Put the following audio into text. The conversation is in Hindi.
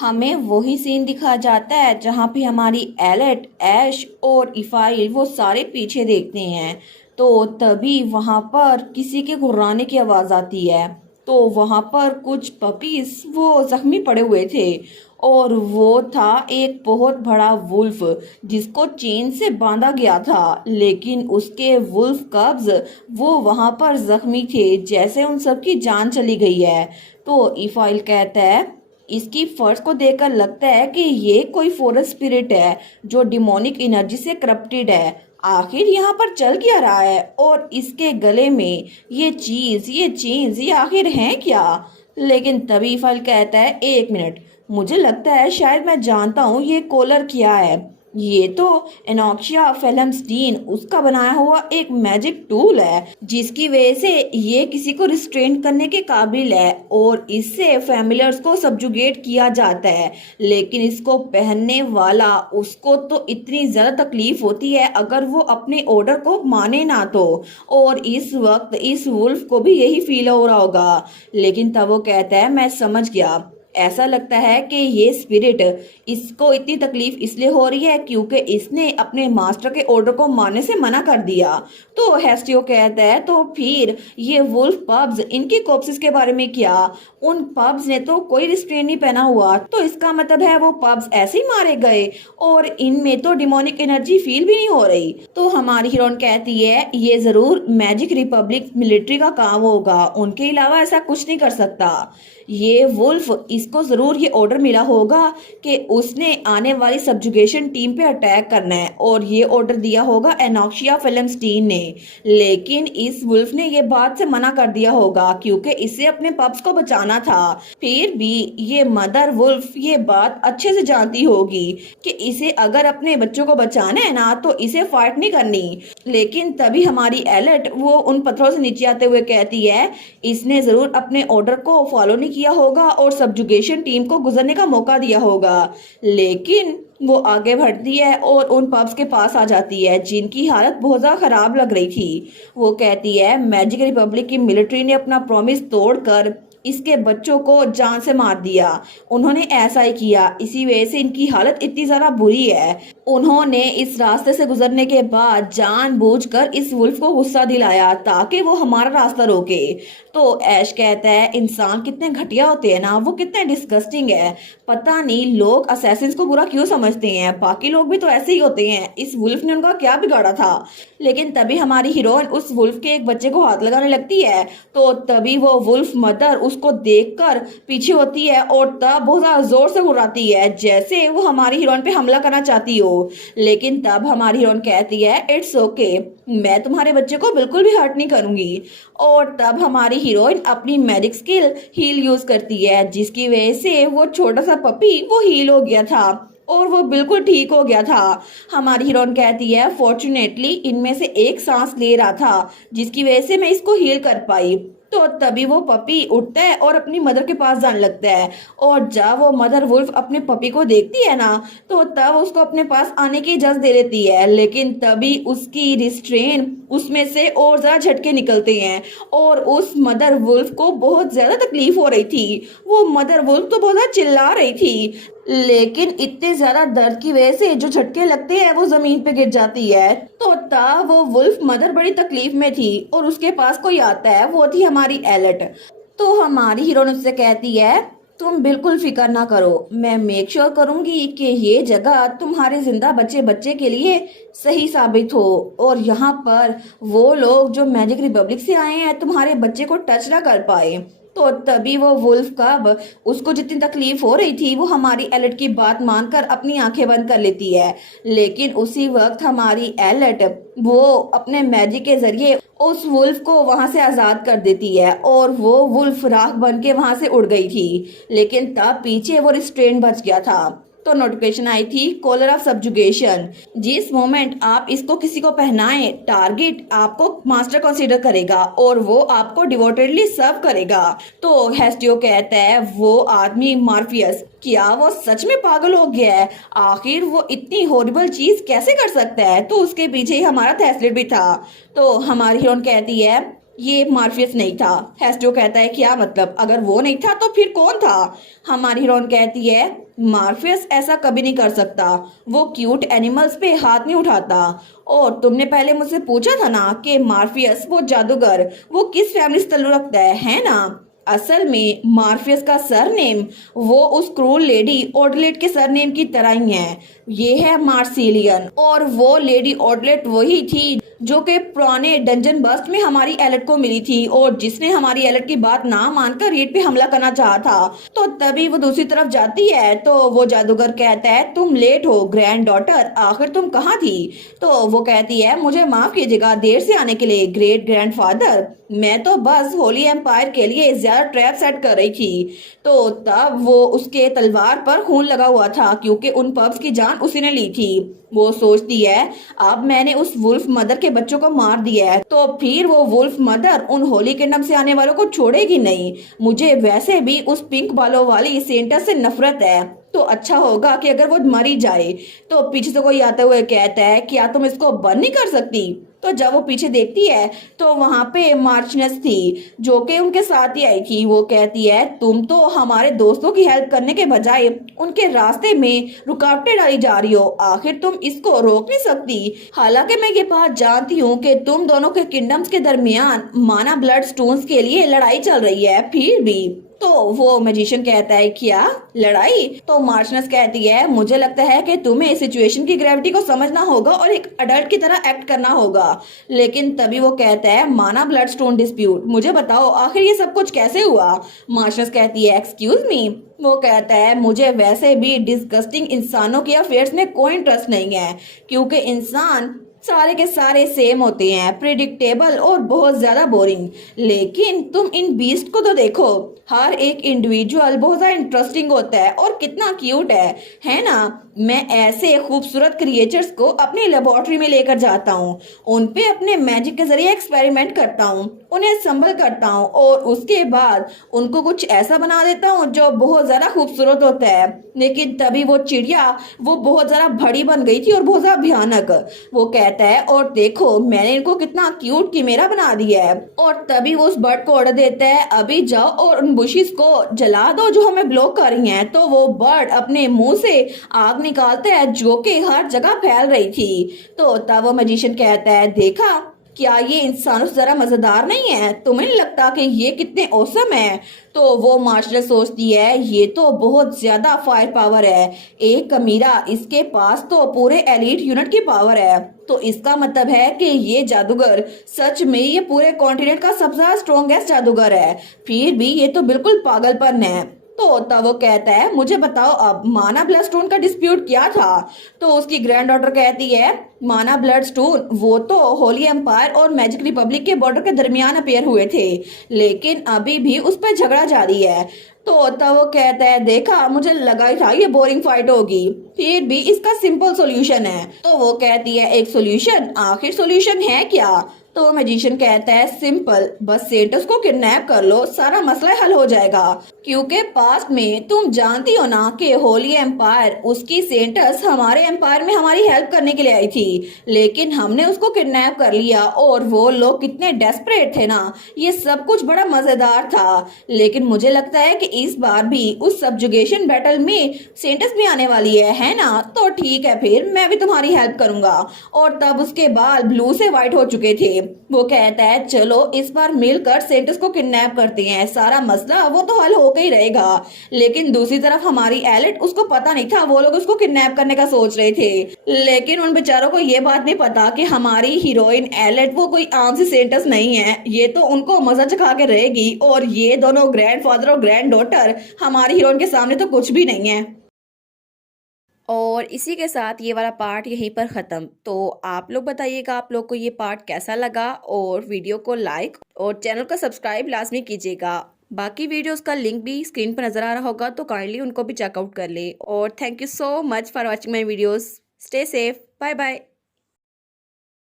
हमें वही सीन दिखाया जाता है जहाँ पे हमारी एलेट, ऐश और इफ़ाइल वो सारे पीछे देखते हैं। तो तभी वहाँ पर किसी के गुर्राने की आवाज़ आती है। तो वहाँ पर कुछ पपीज वो जख्मी पड़े हुए थे और वो था एक बहुत बड़ा वुल्फ जिसको चेन से बांधा गया था, लेकिन उसके वुल्फ कब्ज वो वहाँ पर जख्मी थे, जैसे उन सबकी जान चली गई है। तो इफ़ाइल कहता है इसकी फर्श को देखकर लगता है कि ये कोई फॉरेस्ट स्पिरिट है जो डिमोनिक एनर्जी से करप्टेड है। आखिर यहाँ पर चल क्या रहा है और इसके गले में ये चेन्स ये आखिर है क्या। लेकिन तभी फल कहता है एक मिनट, मुझे लगता है शायद मैं जानता हूँ ये कॉलर क्या है। ये तो एनोक्सिया फेलमस्टीन उसका बनाया हुआ एक मैजिक टूल है जिसकी वजह से ये किसी को रिस्ट्रेन करने के काबिल है और इससे फैमिलियर्स को सब्जुगेट किया जाता है। लेकिन इसको पहनने वाला उसको तो इतनी ज्यादा तकलीफ होती है अगर वो अपने ऑर्डर को माने ना तो। और इस वक्त इस वुल्फ को भी यही फील हो रहा होगा। लेकिन तब वो कहता है मैं समझ गया, ऐसा लगता है कि ये स्पिरिट इसको इतनी तकलीफ इसलिए हो रही है क्योंकि इसने अपने मास्टर के ऑर्डर को मानने से मना कर दिया। तो हेस्टियो कहता है तो फिर ये वुल्फ पब्स इनकी कॉप्सिस के बारे में क्या? उन पब्स ने तो कोई रिस्ट्रेन नहीं पहना हुआ, तो इसका मतलब है वो पब्स ऐसे ही मारे गए और इनमें तो डिमोनिक एनर्जी फील भी नहीं हो रही। तो हमारी हीरोइन कहती है ये जरूर मैजिक रिपब्लिक मिलिट्री का काम होगा, उनके अलावा ऐसा कुछ नहीं कर सकता। ये वुल्फ इसको जरूर ये ऑर्डर मिला होगा कि उसने आने वाली सब्जुगेशन टीम पे अटैक करना है और ये ऑर्डर दिया होगा एनोक्सिया फेलमस्टीन ने। लेकिन इस वुल्फ ने ये बात से मना कर दिया होगा क्योंकि इसे अपने पप्स को बचाना था। फिर भी ये मदर वुल्फ ये बात अच्छे से जानती होगी कि इसे अगर अपने बच्चों को बचाना है ना तो इसे फाइट नहीं करनी। लेकिन तभी हमारी एलेट वो उन पत्थरों से नीचे आते हुए कहती है इसने जरूर अपने ऑर्डर को फॉलो नहीं किया होगा और सब्जुगेशन टीम को गुजरने का मौका दिया होगा। लेकिन वो आगे बढ़ती है और उन पब्स के पास आ जाती है जिनकी हालत बहुत ज़्यादा खराब लग रही थी। वो कहती है मैजिक रिपब्लिक की मिलिट्री ने अपना प्रॉमिस तोड़कर इसके बच्चों को जान से मार दिया। उन्होंने ऐसा ही किया, इसी वजह से इनकी हालत इतनी ज़्यादा बुरी है। उन्होंने इस रास्ते से गुजरने के बाद जानबूझकर इस वुल्फ को गुस्सा दिलाया ताकि वो हमारा रास्ता रोके। तो ऐश कहता है इंसान कितने घटिया होते हैं ना, वो कितने डिस्गस्टिंग है। पता नहीं लोग असैसिन्स को बुरा क्यों समझते हैं, बाकी लोग भी तो ऐसे ही होते हैं। इस वुल्फ ने उनका क्या बिगाड़ा था। लेकिन तभी हमारी हीरोइन उस वुल्फ के एक बच्चे को हाथ लगाने लगती है। तो तभी वो वुल्फ मदर उसको देखकर पीछे होती है और तब बहुत ज्यादा जोर से गुर्राती है जैसे वो हमारी हीरोइन पे हमला करना चाहती हो। लेकिन तब हमारी हीरोइन कहती है इट्स ओके, मैं तुम्हारे बच्चे को बिल्कुल भी हर्ट नहीं करूंगी। और तब हमारी हीरोइन अपनी मैजिक स्किल हील यूज करती है जिसकी वजह से वो छोटा सा पपी वो हील हो गया था और वो बिल्कुल ठीक हो गया था। हमारी हीरोइन कहती है फॉर्चुनेटली इनमें से एक सांस ले रहा था जिसकी वजह से मैं इसको हील कर पाई। तो तभी वो पपी उठता है और अपनी मदर के पास जाने लगता है और जब वो मदर वुल्फ अपने पपी को देखती है ना तो तब उसको अपने पास आने की इजाजत दे देती है। लेकिन तभी उसकी रिस्ट्रेन उसमें से और ज्यादा झटके निकलते हैं और उस मदर वुल्फ को बहुत ज्यादा तकलीफ हो रही थी। वो मदर वुल्फ तो बहुत ज्यादा चिल्ला रही थी, लेकिन इतने ज्यादा दर्द की वजह से जो झटके लगते हैं वो जमीन पे गिर जाती है। तो तब वो वुल्फ मदर बड़ी तकलीफ में थी और उसके पास कोई आता है, वो थी हमारी एलेट। तो हमारी हीरोइन उससे कहती है तुम बिल्कुल फिक्र ना करो, मैं मेक श्योर करूंगी कि ये जगह तुम्हारे जिंदा बच्चे बच्चे के लिए सही साबित हो और यहाँ पर वो लोग जो मैजिक रिपब्लिक से आए हैं तुम्हारे बच्चे को टच ना कर पाए। तो तभी वो वुल्फ कब उसको जितनी तकलीफ हो रही थी वो हमारी एलेट की बात मानकर अपनी आंखें बंद कर लेती है। लेकिन उसी वक्त हमारी एलेट वो अपने मैजिक के जरिए उस वुल्फ को वहां से आजाद कर देती है और वो वुल्फ राख बन के वहां से उड़ गई थी। लेकिन तब पीछे वो रिस्ट्रेन बच गया था। तो नोटिफिकेशन आई थी कॉलर ऑफ सब्जुगेशन। जिस मोमेंट आप इसको किसी को पहनाएं टारगेट आपको मास्टर कंसीडर करेगा और वो आपको डिवोटेडली सर्व करेगा। तो हेस्टियो कहता है वो आदमी मार्फियस क्या वो सच में पागल हो गया है, आखिर वो इतनी हॉरिबल चीज कैसे कर सकता है। तो उसके पीछे ही हमारा थैसलेट भी था। तो हमारी हीरोइन कहती है ये मार्फियस नहीं था। हेस्टियो कहता है क्या मतलब, अगर वो नहीं था तो फिर कौन था? हमारी हीरोइन कहती है मार्फियस ऐसा कभी नहीं कर सकता, वो क्यूट एनिमल्स पे हाथ नहीं उठाता। और तुमने पहले मुझसे पूछा था ना कि मार्फियस वो जादूगर वो किस फैमिली से ताल्लुक रखता है ना? असल में मार्फियस का सरनेम वो उस क्रूर लेडी ऑडलेट के सरनेम की तरह ही है। ये है मार्सिलियन, और वो लेडी ऑडलेट वही थी जो कि पुराने डंजन बस्ट में हमारी एलेट को मिली थी और जिसने हमारी एलेट की बात ना मानकर रीड पे हमला करना चाहा था। तो तभी वो दूसरी तरफ जाती है तो वो जादूगर कहता है तुम लेट हो ग्रैंड डॉटर, आखिर तुम कहाँ थी? तो वो कहती है मुझे माफ कीजिएगा देर से आने के लिए ग्रेट ग्रैंडफादर, मैं तो बस होली एम्पायर के लिए ज्यादा ट्रैप सेट कर रही थी। तो तब वो उसके तलवार पर खून लगा हुआ था क्योंकि उन पब्स की जान उसी ने ली थी। वो सोचती है अब मैंने उस वुल्फ मदर के बच्चों को मार दिया है तो फिर वो वुल्फ मदर उन होली किंगडम से आने वालों को छोड़ेगी नहीं। मुझे वैसे भी उस पिंक बालों वाली सेंटा से नफरत है, तो अच्छा होगा कि अगर वो मरी जाए। तो पीछे से कोई आते हुए कहता है क्या तुम इसको बंद नहीं कर सकती? तो जब वो पीछे देखती है तो वहां पे मार्चनेस थी जो कि उनके साथ ही आई थी। वो कहती है तुम तो हमारे दोस्तों की हेल्प करने के बजाय उनके रास्ते में रुकावटें डाली जा रही हो, आखिर तुम इसको रोक नहीं सकती? हालांकि मैं ये बात जानती हूँ कि तुम दोनों के किंगडम्स के दरमियान माना ब्लड स्टोन्स के लिए लड़ाई चल रही है, फिर भी। तो वो मैजिशियन कहता है क्या लड़ाई? तो मार्शनस कहती है मुझे लगता है कि तुम्हें सिचुएशन की ग्रेविटी को समझना होगा और एक अडल्ट की तरह एक्ट करना होगा। लेकिन तभी वो कहता है माना ब्लड स्टोन डिस्प्यूट, मुझे बताओ आखिर ये सब कुछ कैसे हुआ? मार्शनस कहती है एक्सक्यूज मी। वो कहता है मुझे वैसे भी डिस्गस्टिंग इंसानों के अफेयर्स में कोई इंटरेस्ट नहीं है क्योंकि इंसान सारे के सारे सेम होते हैं, प्रिडिक्टेबल और बहुत ज्यादा बोरिंग। लेकिन तुम इन बीस्ट को तो देखो, हर एक इंडिविजुअल बहुत ज्यादा इंटरेस्टिंग होता है और कितना क्यूट है ना? मैं ऐसे खूबसूरत क्रिएचर्स को अपनी लेबोरेटरी में लेकर जाता हूँ, उन पे अपने मैजिक के जरिए एक्सपेरिमेंट करता हूँ, उन्हें संभल करता हूँ और उसके बाद उनको कुछ ऐसा बना देता हूँ जो बहुत ज्यादा खूबसूरत होता है। लेकिन तभी वो चिड़िया वो बहुत ज्यादा बड़ी बन गई थी और बहुत ज्यादा भयानक। वो कहता है और देखो मैंने इनको कितना क्यूट किमेरा बना दिया है। और तभी वो उस बर्ड को ऑर्डर देता है अभी जाओ और उन बुशिस को जला दो जो हमें ब्लॉक कर रही हैं। तो वो बर्ड अपने मुंह से आग निकालता है जो कि हर जगह फैल रही थी। तो तब वो मैजिशियन कहता है देखा क्या ये इंसानों से जरा मजेदार नहीं है? तुम्हें नहीं लगता कि ये कितने औसम है? तो वो मास्टर सोचती है ये तो बहुत ज्यादा फायर पावर है, एक अमीरा इसके पास तो पूरे एलीट यूनिट की पावर है। तो इसका मतलब है कि ये जादूगर सच में ये पूरे कॉन्टिनेंट का सबसे ज्यादा स्ट्रॉन्गेस्ट जादूगर है। फिर भी ये तो बिल्कुल पागलपन है। तो तब वो कहता है मुझे बताओ अब माना ब्लड स्टोन का डिस्प्यूट क्या था? तो उसकी ग्रैंड डॉटर कहती है माना ब्लड स्टोन वो तो होली एम्पायर और मैजिक रिपब्लिक के बॉर्डर के दरमियान अपेयर हुए थे, लेकिन अभी भी उस पर झगड़ा जारी है। तो तब वो कहता है देखा मुझे लगा ही था ये बोरिंग फाइट होगी, फिर भी इसका सिंपल सॉल्यूशन है। तो वो कहती है एक सॉल्यूशन? आखिर सॉल्यूशन है क्या? तो मैजिशियन कहता है सिंपल, बस सेंटस को किडनैप कर लो सारा मसला हल हो जाएगा। क्योंकि पास्ट में तुम जानती हो ना कि होली एम्पायर उसकी सेंटस हमारे एम्पायर में हमारी हेल्प करने के लिए आई थी, लेकिन हमने उसको किडनैप कर लिया और वो लोग कितने डेस्परेट थे ना। ये सब कुछ बड़ा मजेदार था, लेकिन मुझे लगता है कि इस बार भी उस सब्जुगेशन बैटल में सेंटस भी आने वाली है ना? तो ठीक है फिर मैं भी तुम्हारी हेल्प करूंगा। और तब उसके बाल ब्लू से व्हाइट हो चुके थे। वो कहता है चलो इस बार मिलकर सेंटस को किडनैप करते हैं, सारा मसला वो तो हल होकर ही रहेगा। लेकिन दूसरी तरफ हमारी एलेट, उसको पता नहीं था वो लोग उसको किडनैप करने का सोच रहे थे। लेकिन उन बेचारों को ये बात नहीं पता कि हमारी हीरोइन एलेट वो कोई आम सी सेंटस नहीं है, ये तो उनको मजा चखा के रहेगी। और ये दोनों ग्रैंडफादर और ग्रैंड डॉटर हमारी हीरोइन के सामने तो कुछ भी नहीं है। और इसी के साथ ये वाला पार्ट यहीं पर ख़त्म। तो आप लोग बताइएगा आप लोग को ये पार्ट कैसा लगा, और वीडियो को लाइक और चैनल को सब्सक्राइब लाजमी कीजिएगा। बाकी वीडियोस का लिंक भी स्क्रीन पर नज़र आ रहा होगा तो काइंडली उनको भी चेकआउट कर ले। और thank you so much for watching my videos. Stay safe, bye bye.